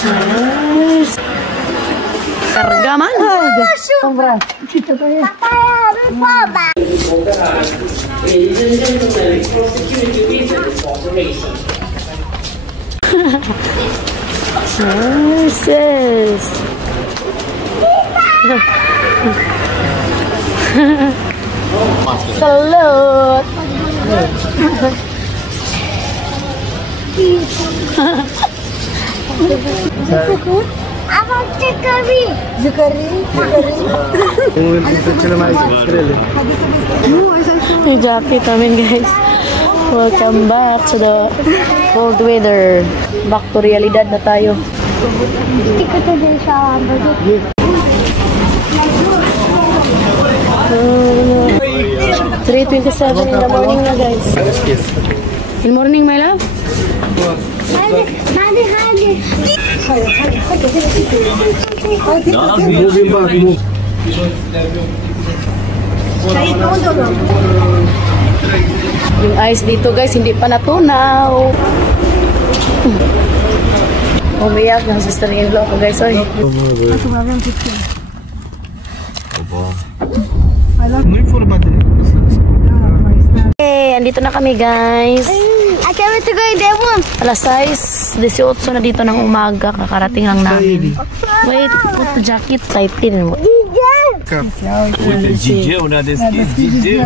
Nice. Karga man. Sombra. Kita tayo. Nice. Salute. I want chicory. May jacket namin guys. Welcome back to the cold weather. Back to realidad na tayo. Hindi ko to din siya. 3:27 in the morning na guys. Good morning my love. Yung ice dito guys hindi pa natunaw. Umiyak ng sister-in-law ko guys. Oy. Hey, andito na kami guys. I can't wait to go in there one. Alas 6:18 na dito ng umaga. Kakarating lang namin. Wait, put the jacket. Tightin mo. DJ, una desse DJ.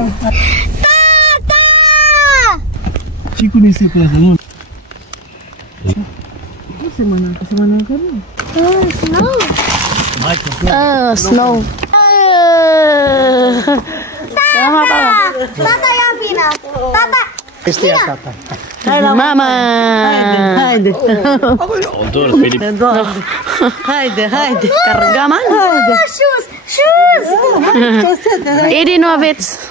Tata! Chico nesse plano. Semana ka rin. Snow. Snow. Sama pa. Tata yung pina. Tata. Este é a tata. Mama. Haydi. Haydi. Karga man. Shoes. Edi Novits.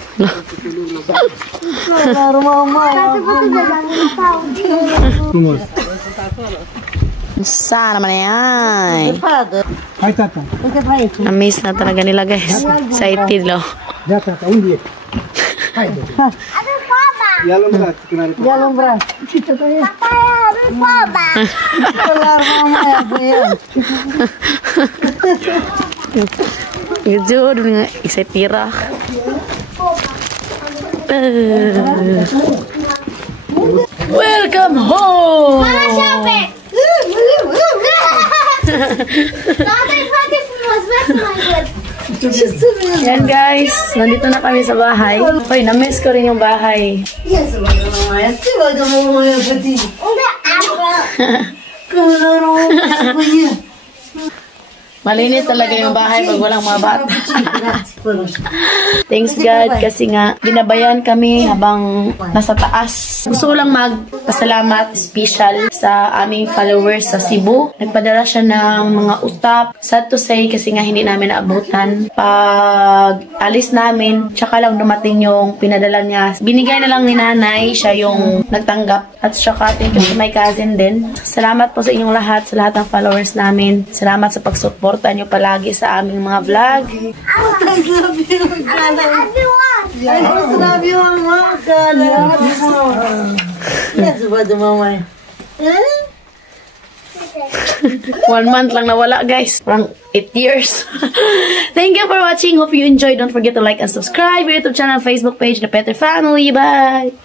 Sana man yan. Hai tata. Na-miss na talaga nila guys. Excited lo. Já tata, dia. Hai. Jalan berat. Kita tayo. Jujur dengan excited lah. Welcome home. Mana siapa? Tata was best my god. Yan guys, nandito na kami sa bahay. Hoy, na-miss ko rin yung bahay. Malinis talaga yung bahay pag walang mga bata. Thanks God kasi nga ginabayan kami habang nasa taas. Gusto ko lang magpasalamat special sa aming followers sa Cebu. Nagpadala siya ng mga utap. Sad to say kasi nga hindi namin naabutan. Pag alis namin, tsaka lang dumating yung pinadala niya. Binigay na lang ni nanay, siya yung nagtanggap. At tsaka thank you to my cousin din. Salamat po sa inyong lahat, sa lahat ng followers namin. Salamat sa pag-support nyo palagi sa aming mga vlog. One month lang nawala guys. Parang 8 years. Thank you for watching. Hope you enjoyed. Don't forget to like and subscribe. YouTube channel, Facebook page, The Peter Family. Bye!